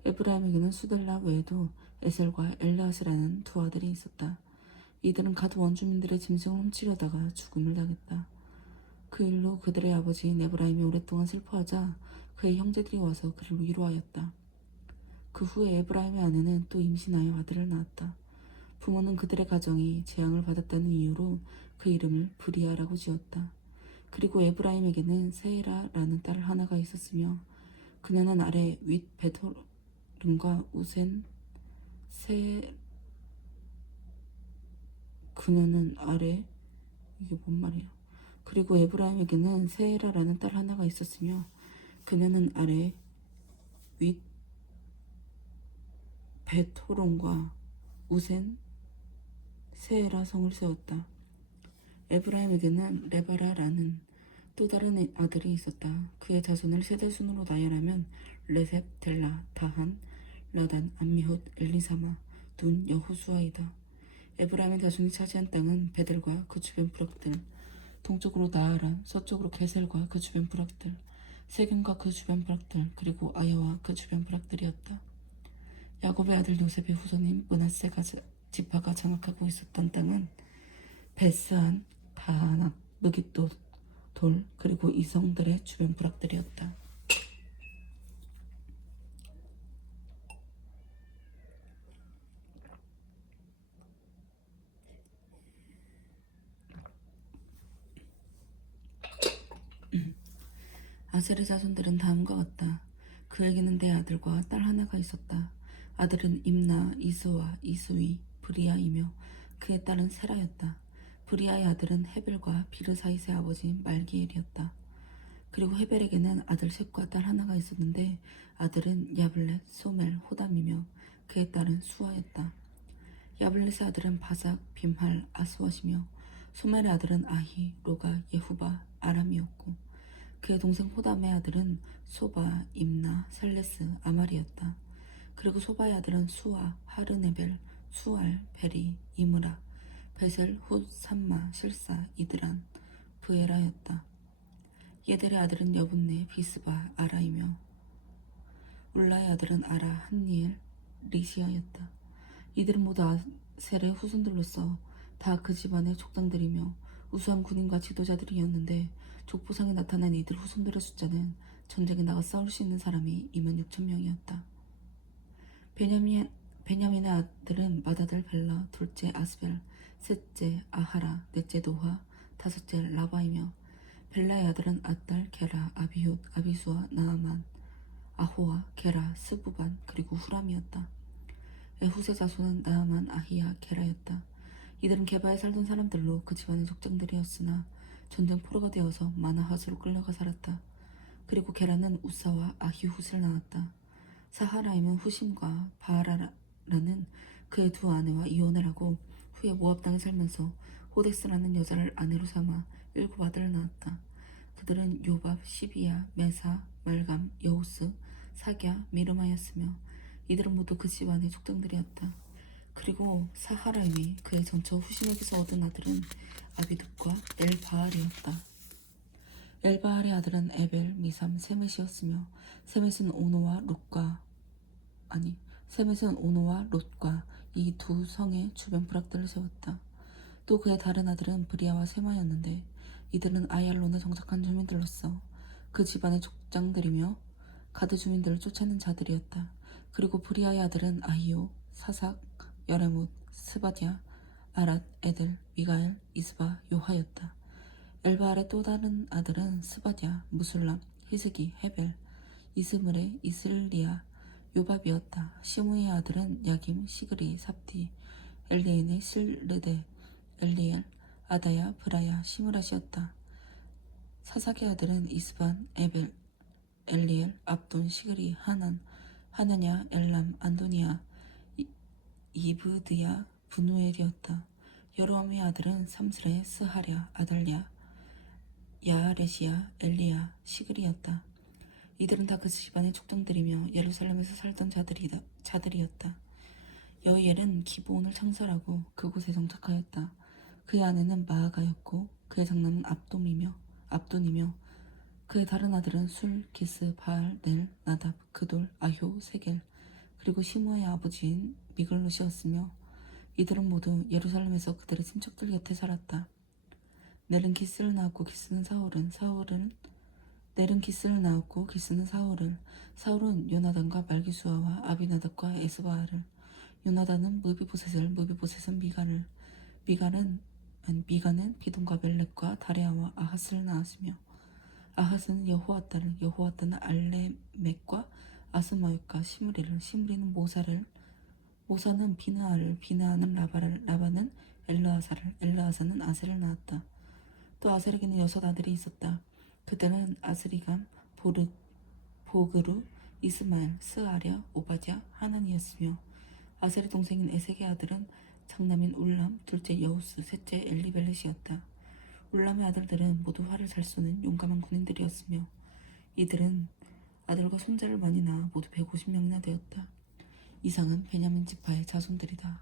에브라임에게는 수델라 외에도 에셀과 엘르앗이라는 두 아들이 있었다. 이들은 갓 원주민들의 짐승을 훔치려다가 죽음을 당했다. 그 일로 그들의 아버지인 에브라임이 오랫동안 슬퍼하자 그의 형제들이 와서 그를 위로하였다. 그 후에 에브라임의 아내는 또 임신하여 아들을 낳았다. 부모는 그들의 가정이 재앙을 받았다는 이유로 그 이름을 브리아라고 지었다. 그리고 에브라임에게는 세에라라는 딸 하나가 있었으며 그녀는 아래 윗 베토름과 우센 그리고 에브라임에게는 세에라라는 딸 하나가 있었으며 그녀는 아래 윗 베토론과 우센 세에라 성을 세웠다. 에브라임에게는 레바라라는 또 다른 아들이 있었다. 그의 자손을 세대순으로 나열하면 레셉, 델라, 다한, 라단, 암미훗, 엘리사마, 둔, 여호수아이다. 에브라임의 자손이 차지한 땅은 베델과 그 주변 부락들, 동쪽으로 나아란, 서쪽으로 게셀과 그 주변 부락들, 세겜과 그 주변 부락들, 그리고 아야와 그 주변 부락들이었다. 야곱의 아들 요셉의 후손인 므낫세 지파가 장악하고 있었던 땅은 베스안, 다하낙, 무깃도, 돌, 그리고 이성들의 주변 부락들이었다. 아셀의 자손들은 다음과 같다. 그에게는 네 아들과 딸 하나가 있었다. 아들은 임나, 이스와 이스위, 브리아이며 그의 딸은 세라였다. 브리아의 아들은 헤벨과 비르사이스의 아버지인 말기엘이었다. 그리고 헤벨에게는 아들 셋과 딸 하나가 있었는데 아들은 야블렛, 소멜, 호담이며 그의 딸은 수아였다. 야블렛의 아들은 바삭, 빔할, 아스왓이며 소멜의 아들은 아히, 로가, 예후바, 아람이었고 그의 동생 호담의 아들은 소바, 임나, 셀레스, 아말이었다. 그리고 소바의 아들은 수아, 하르네벨, 수알, 베리, 이므라, 베셀, 훗, 삼마, 실사, 이드란, 브에라였다. 예델의 아들은 여분네, 비스바, 아라이며 울라의 아들은 아라, 한니엘, 리시아였다. 이들은 모두 아셀의 후손들로서 다 그 집안의 족장들이며 우수한 군인과 지도자들이었는데 족보상에 나타난 이들 후손들의 숫자는 전쟁에 나가 싸울 수 있는 사람이 26,000명이었다. 베냐민의 아들은 마다들 벨라, 둘째 아스벨, 셋째 아하라, 넷째 노하, 다섯째 라바이며 벨라의 아들은 아딸, 게라, 아비훗, 아비수아, 나아만, 아호와, 게라, 스부반, 그리고 후람이었다. 에훗의 자손은 나아만, 아히야, 게라였다. 이들은 게바에 살던 사람들로 그 집안의 족장들이었으나 전쟁 포로가 되어서 마나핫으로 끌려가 살았다. 그리고 게라는 우사와 아히훗을 낳았다. 사하라임은 후심과 바하라라는 그의 두 아내와 이혼을 하고 후에 모압 땅에 살면서 호데스라는 여자를 아내로 삼아 7 아들을 낳았다. 그들은 요밥, 시비야, 메사, 말감, 여우스, 사갸, 미르마였으며 이들은 모두 그 집안의 족장들이었다. 그리고 사하라임이 그의 전처 후심에게서 얻은 아들은 아비둡과 엘바알이었다. 엘바알의 아들은 에벨, 미삼, 세멧이었으며 세멧은 오노와 롯과 이 두 성의 주변 부락들을 세웠다. 또 그의 다른 아들은 브리아와 세마였는데 이들은 아얄론에 정착한 주민들로서 그 집안의 족장들이며 가드 주민들을 쫓아낸 자들이었다. 그리고 브리아의 아들은 아히오, 사삭, 여레못, 스바디아, 아랏, 에들, 미가엘, 이스바, 요하였다. 엘바알의 또 다른 아들은 스바디아, 무술람, 히스기, 헤벨, 이스므레, 이슬리아, 요밥이었다. 시므의 아들은 야김, 시그리, 삽디, 엘리엔의 실르데, 엘리엘, 아다야, 브라야, 시므라시였다. 사삭의 아들은 이스반, 에벨, 엘리엘, 압돈, 시그리, 하난, 하나냐, 엘람, 안도니아, 이브드야, 분우엘이었다. 여로함의 아들은 삼스레, 스하랴, 아달랴, 야아레시아, 엘리야, 시그리였다. 이들은 다 그 집안의 족장들이며 예루살렘에서 살던 자들이었다. 여이엘은 기브온을 창설하고 그곳에 정착하였다. 그의 아내는 마아가였고 그의 장남은 압돈이며 그의 다른 아들은 술, 기스, 바알, 넬, 나답, 그돌, 아효, 세겔 그리고 시므의 아버지인 미글롯이었으며 이들은 모두 예루살렘에서 그들의 친척들 곁에 살았다. 넬은 기스를 낳았고 기스는 넬은 기스를 낳았고 기스는 사울은 요나단과 말기수아와 아비나답과 에스바알을 요나단은 무비보셋은 미가는 비돈과 멜렉과 다레아와 아하스를 낳았으며 아하스는 여호와따는 알레멕과 아스마옅과 시므리는 모사는 비느아는 라바는 엘르아사는 아셀을 낳았다. 또 아셀에게는 6 아들이 있었다. 그들은 아스리감, 보그루, 이스마엘, 스아랴, 오바댜, 하난이었으며 아셀의 동생인 에색의 아들은 장남인 울람, 둘째 여우스, 셋째 엘리벨렛이었다. 울람의 아들들은 모두 활을 잘 쏘는 용감한 군인들이었으며 이들은 아들과 손자를 많이 낳아 모두 150명이나 되었다. 이상은 베냐민 지파의 자손들이다.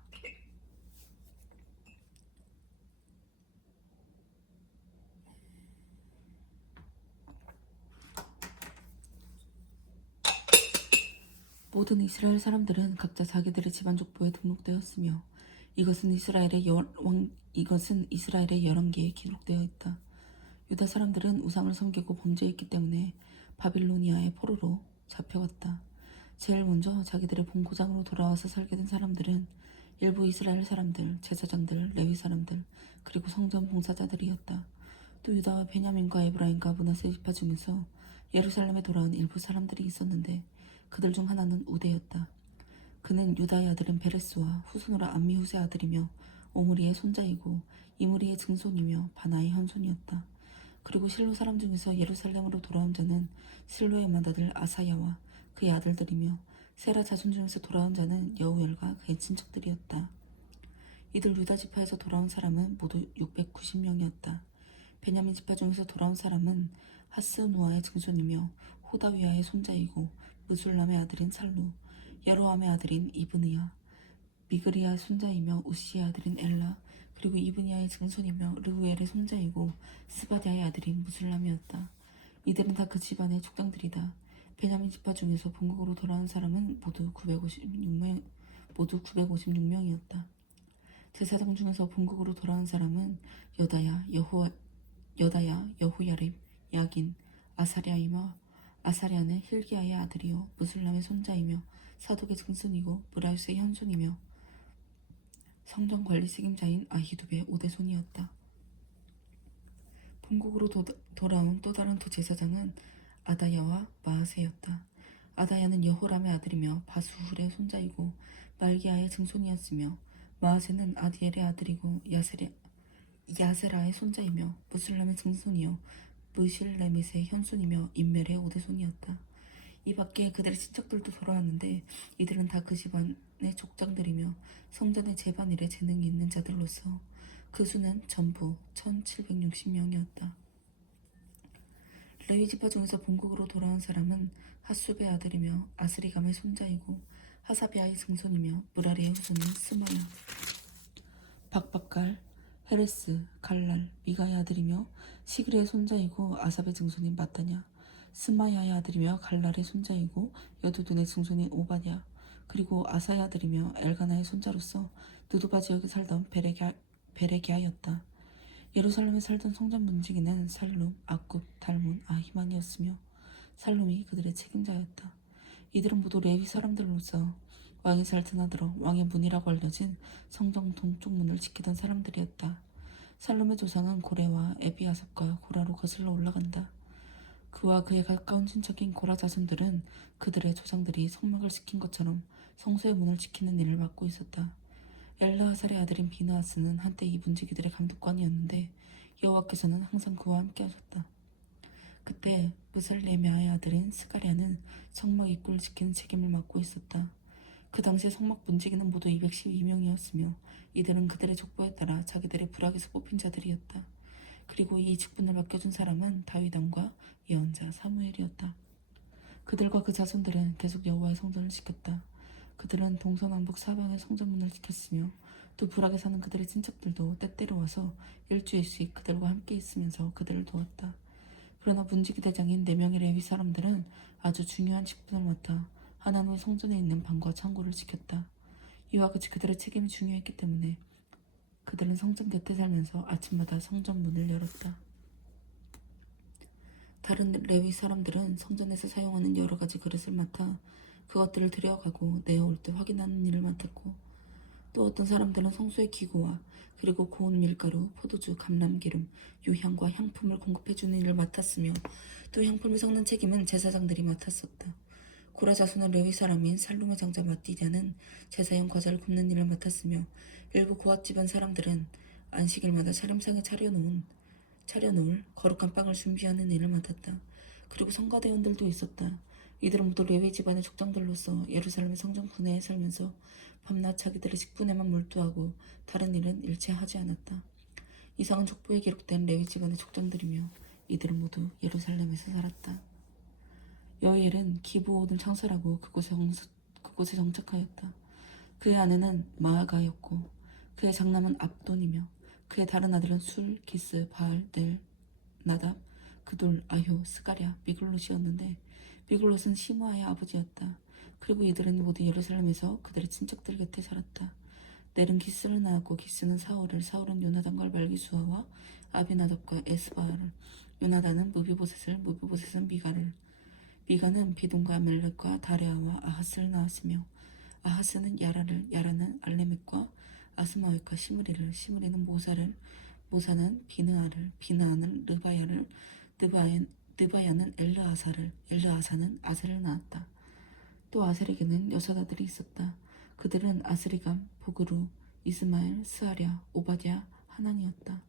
모든 이스라엘 사람들은 각자 자기들의 집안 족보에 등록되었으며 이것은 이스라엘의 열왕기에 기록되어 있다. 유다 사람들은 우상을 섬기고 범죄했기 때문에 바빌로니아의 포로로 잡혀갔다. 제일 먼저 자기들의 본고장으로 돌아와서 살게 된 사람들은 일부 이스라엘 사람들, 제사장들, 레위 사람들, 그리고 성전 봉사자들이었다. 또 유다와 베냐민과 에브라임과 므낫세 지파 중에서 예루살렘에 돌아온 일부 사람들이 있었는데 그들 중 하나는 우대였다. 그는 유다의 아들인 베레스와 후손으로 암미후세 아들이며 오므리의 손자이고 이므리의 증손이며 바나의 현손이었다. 그리고 실로 사람 중에서 예루살렘으로 돌아온 자는 실로의 맏아들 아사야와 그의 아들들이며 세라 자손 중에서 돌아온 자는 여우엘과 그의 친척들이었다. 이들 유다 지파에서 돌아온 사람은 모두 690명이었다. 베냐민 지파 중에서 돌아온 사람은 하스누아의 증손이며 호다위아의 손자이고 무술람의 아들인 살루, 여로함의 아들인 이브니야, 미그리아의 손자이며 우시의 아들인 엘라, 그리고 이브니야의 증손이며 르우엘의 손자이고 스바디아의 아들인 무술람이었다. 이들은 다 그 집안의 족장들이다. 베냐민 지파 중에서 본국으로 돌아온 사람은 모두 956명이었다. 제사장 중에서 본국으로 돌아온 사람은 여다야, 여호야립, 야긴, 아사랴는 힐기야의 아들이요 무술람의 손자이며 사독의 증손이고 브라유스의 현손이며 성전관리 책임자인 아히두베의 5대 손이었다. 본국으로 돌아온 또 다른 두 제사장은 아다야와 마아세였다. 아다야는 여호람의 아들이며 바수훌의 손자이고 말기야의 증손이었으며 마아세는 아디엘의 아들이고 야세라의 손자이며 무술람의 증손이요 무실레밋의 현손이며 인멜의 5대 손이었다. 이 밖에 그들의 친척들도 돌아왔는데 이들은 다 그 집안의 족장들이며 성전의 제반일에 재능이 있는 자들로서 그 수는 전부 1760명이었다. 레위 지파 중에서 본국으로 돌아온 사람은 하수베의 아들이며 아스리감의 손자이고 하사비아의 증손이며 무라리의 후손인 스마야, 박박갈, 헤레스, 갈랄, 미가의 아들이며 시그리의 손자이고 아삽의 증손인 마타냐, 스마야의 아들이며 갈랄의 손자이고 여두둔의 증손인 오바냐, 그리고 아사의 아들이며 엘가나의 손자로서 느두바 지역에 살던 베레기아였다. 예루살렘에 살던 성전 문지기는 살룸, 아굽, 달몬, 아히만이었으며 살룸이 그들의 책임자였다. 이들은 모두 레위 사람들로서 왕이 잘 드나들어 왕의 문이라고 알려진 성전 동쪽 문을 지키던 사람들이었다. 살룸의 조상은 고레와 에비아삽과 고라로 거슬러 올라간다. 그와 그의 가까운 친척인 고라 자손들은 그들의 조상들이 성막을 지킨 것처럼 성소의 문을 지키는 일을 맡고 있었다. 엘르하살의 아들인 비느하스는 한때 이 문지기들의 감독관이었는데 여호와께서는 항상 그와 함께 하셨다. 그때 무살레미아의 아들인 스가랴는 성막 입구를 지키는 책임을 맡고 있었다. 그 당시에 성막 문지기는 모두 212명이었으며 이들은 그들의 족보에 따라 자기들의 부락에서 뽑힌 자들이었다. 그리고 이 직분을 맡겨준 사람은 다윗 왕과 예언자 사무엘이었다. 그들과 그 자손들은 계속 여호와의 성전을 지켰다. 그들은 동서남북 사방의 성전문을 지켰으며 또 부락에 사는 그들의 친척들도 때때로 와서 일주일씩 그들과 함께 있으면서 그들을 도왔다. 그러나 문지기 대장인 4명의 레위 사람들은 아주 중요한 직분을 맡아 하나님의 성전에 있는 방과 창고를 지켰다. 이와 같이 그들의 책임이 중요했기 때문에 그들은 성전 곁에 살면서 아침마다 성전 문을 열었다. 다른 레위 사람들은 성전에서 사용하는 여러 가지 그릇을 맡아 그것들을 들여가고 내어올 때 확인하는 일을 맡았고, 또 어떤 사람들은 성소의 기구와 그리고 고운 밀가루, 포도주, 감람기름, 유향과 향품을 공급해주는 일을 맡았으며 또 향품을 섞는 책임은 제사장들이 맡았었다. 고라 자손의 레위 사람인 살룸의 장자 마띠냐는 제사용 과자를 굽는 일을 맡았으며 일부 고앗 집안 사람들은 안식일마다 차림상에 차려놓을 거룩한 빵을 준비하는 일을 맡았다. 그리고 성가대원들도 있었다. 이들은 모두 레위 집안의 족장들로서 예루살렘의 성전 분해에 살면서 밤낮 자기들의 직분에만 몰두하고 다른 일은 일체 하지 않았다. 이상은 족보에 기록된 레위 집안의 족장들이며 이들은 모두 예루살렘에서 살았다. 여이엘은 기브온을 창설하고 그곳에 정착하였다. 그의 아내는 마아가였고 그의 장남은 압돈이며 그의 다른 아들은 술, 기스, 바알, 넬, 나답, 그돌, 아효, 스가랴, 미글롯이었는데 미글롯은 시므아의 아버지였다. 그리고 이들은 모두 예루살렘에서 그들의 친척들 곁에 살았다. 넬은 기스를 낳았고 기스는 사울을, 사울은 요나단과 말기수아와 아비나답과 에스바를, 요나단은 무비보셋을, 무비보셋은 미가를, 미가는 비돈과 멜렉과 다레아와 아하스를 낳았으며 아하스는 야라를, 야라는 알레멕과 아스마웻과 시므리를, 시므리는 모사를, 모사는 비느아를, 비느아는 르바야를, 르바야는 엘르아사를, 엘르아사는 아셀을 낳았다. 또 아셀에게는 여섯 아들이 있었다. 그들은 아스리감, 보그루, 이스마엘, 스아랴, 오바댜, 하난이었다.